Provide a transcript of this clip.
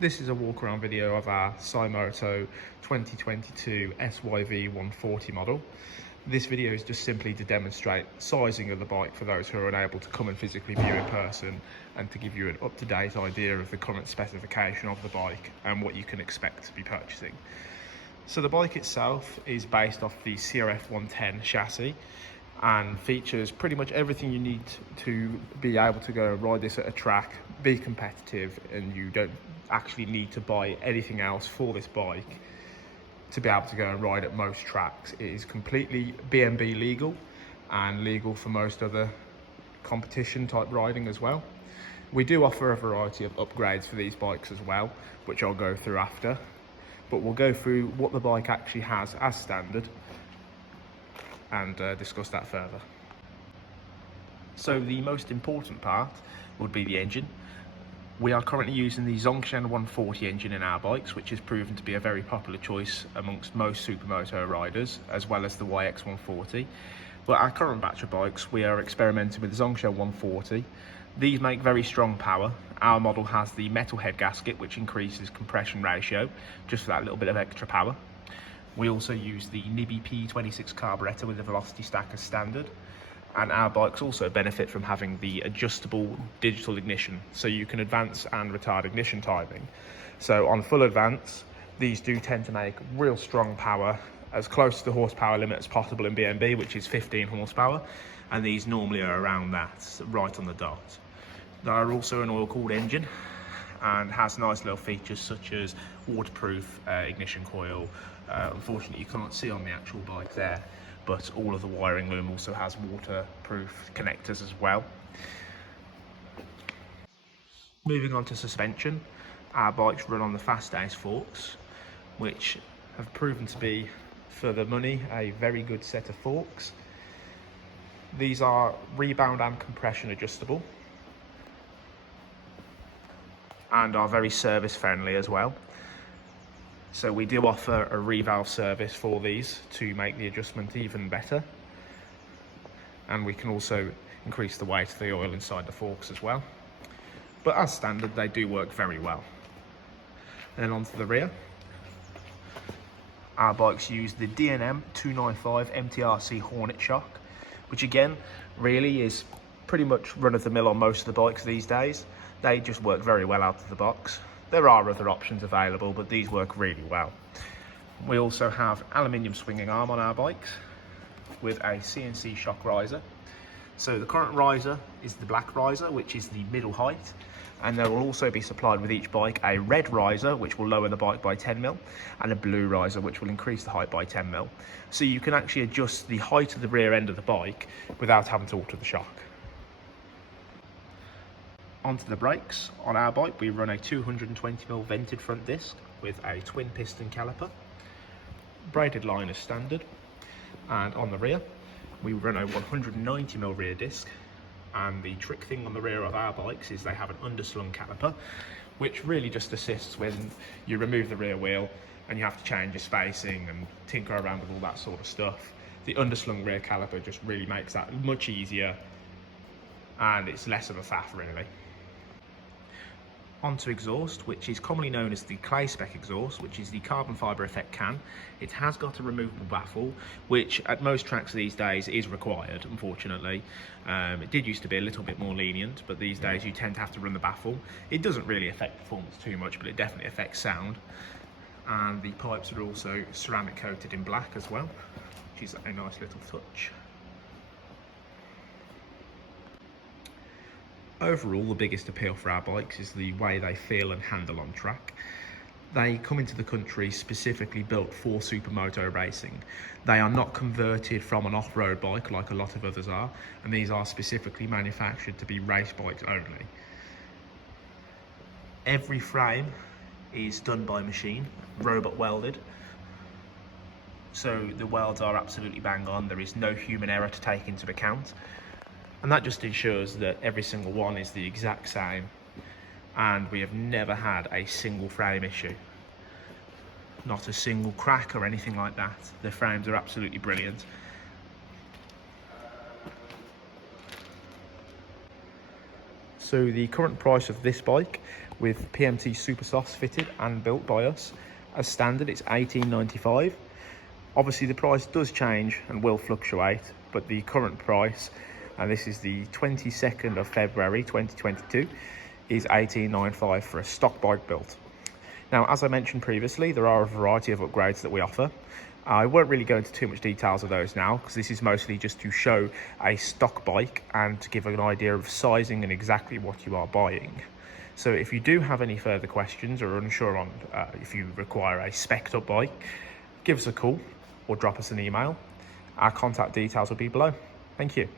This is a walk around video of our Symoto 2022 SYV-140 model. This video is just simply to demonstrate sizing of the bike for those who are unable to come and physically view in person, and to give you an up-to-date idea of the current specification of the bike and what you can expect to be purchasing. So the bike itself is based off the SYV-110 chassis and features pretty much everything you need to be able to go ride this at a track, be competitive, and you don't actually need to buy anything else for this bike to be able to go and ride at most tracks. It is completely B&B legal and legal for most other competition type riding as well. We do offer a variety of upgrades for these bikes as well, which I'll go through after, but we'll go through what the bike actually has as standard and discuss that further. So the most important part would be the engine. We are currently using the SYV-140 engine in our bikes, which has proven to be a very popular choice amongst most Supermoto riders, as well as the YX140. But our current batch of bikes, we are experimenting with the SYV-140. These make very strong power. Our model has the metal head gasket, which increases compression ratio, just for that little bit of extra power. We also use the NIBI P26 carburetor with the velocity stack as standard. And our bikes also benefit from having the adjustable digital ignition, so you can advance and retard ignition timing. So on full advance, these do tend to make real strong power, as close to the horsepower limit as possible in B&B, which is 15 horsepower, and these normally are around that, right on the dot. They are also an oil-cooled engine and has nice little features such as waterproof ignition coil. Unfortunately, you can't see on the actual bike there, but all of the wiring loom also has waterproof connectors as well. Moving on to suspension, our bikes run on the Fast Ace forks, which have proven to be, for the money, a very good set of forks. These are rebound and compression adjustable and are very service friendly as well. So we do offer a revalve service for these to make the adjustment even better. And we can also increase the weight of the oil inside the forks as well. But as standard, they do work very well. And then onto the rear. Our bikes use the D&M 295 MTRC Hornet shock, which again, really is pretty much run-of-the-mill on most of the bikes these days. They just work very well out of the box. There are other options available, but these work really well. We also have aluminium swinging arm on our bikes with a CNC shock riser. So the current riser is the black riser, which is the middle height, and there will also be supplied with each bike a red riser, which will lower the bike by 10mm, and a blue riser, which will increase the height by 10mm. So you can actually adjust the height of the rear end of the bike without having to alter the shock. Onto the brakes. On our bike, we run a 220mm vented front disc with a twin piston caliper, braided line as standard, and on the rear, we run a 190mm rear disc. And the trick thing on the rear of our bikes is they have an underslung caliper, which really just assists when you remove the rear wheel and you have to change your spacing and tinker around with all that sort of stuff. The underslung rear caliper just really makes that much easier, and it's less of a faff really. Onto exhaust, which is commonly known as the clay spec exhaust, which is the carbon fibre effect can. It has got a removable baffle, which at most tracks these days is required, unfortunately. It did used to be a little bit more lenient, but these days you tend to have to run the baffle. It doesn't really affect performance too much, but it definitely affects sound. And the pipes are also ceramic coated in black as well, which is a nice little touch. Overall, the biggest appeal for our bikes is the way they feel and handle on track. They come into the country specifically built for Supermoto racing. They are not converted from an off-road bike like a lot of others are, and these are specifically manufactured to be race bikes only. Every frame is done by machine, robot welded. So the welds are absolutely bang on. There is no human error to take into account. And that just ensures that every single one is the exact same, and we have never had a single frame issue. Not a single crack or anything like that. The frames are absolutely brilliant. So the current price of this bike with PMT Super Softs fitted and built by us, as standard, it's $18.95. Obviously the price does change and will fluctuate, but the current price, and this is the 22nd of February 2022, is $18.95 for a stock bike built. Now, as I mentioned previously, there are a variety of upgrades that we offer. I won't really go into too much details of those now, because this is mostly just to show a stock bike and to give an idea of sizing and exactly what you are buying. So if you do have any further questions or are unsure on if you require a spec'd up bike, give us a call or drop us an email. Our contact details will be below. Thank you.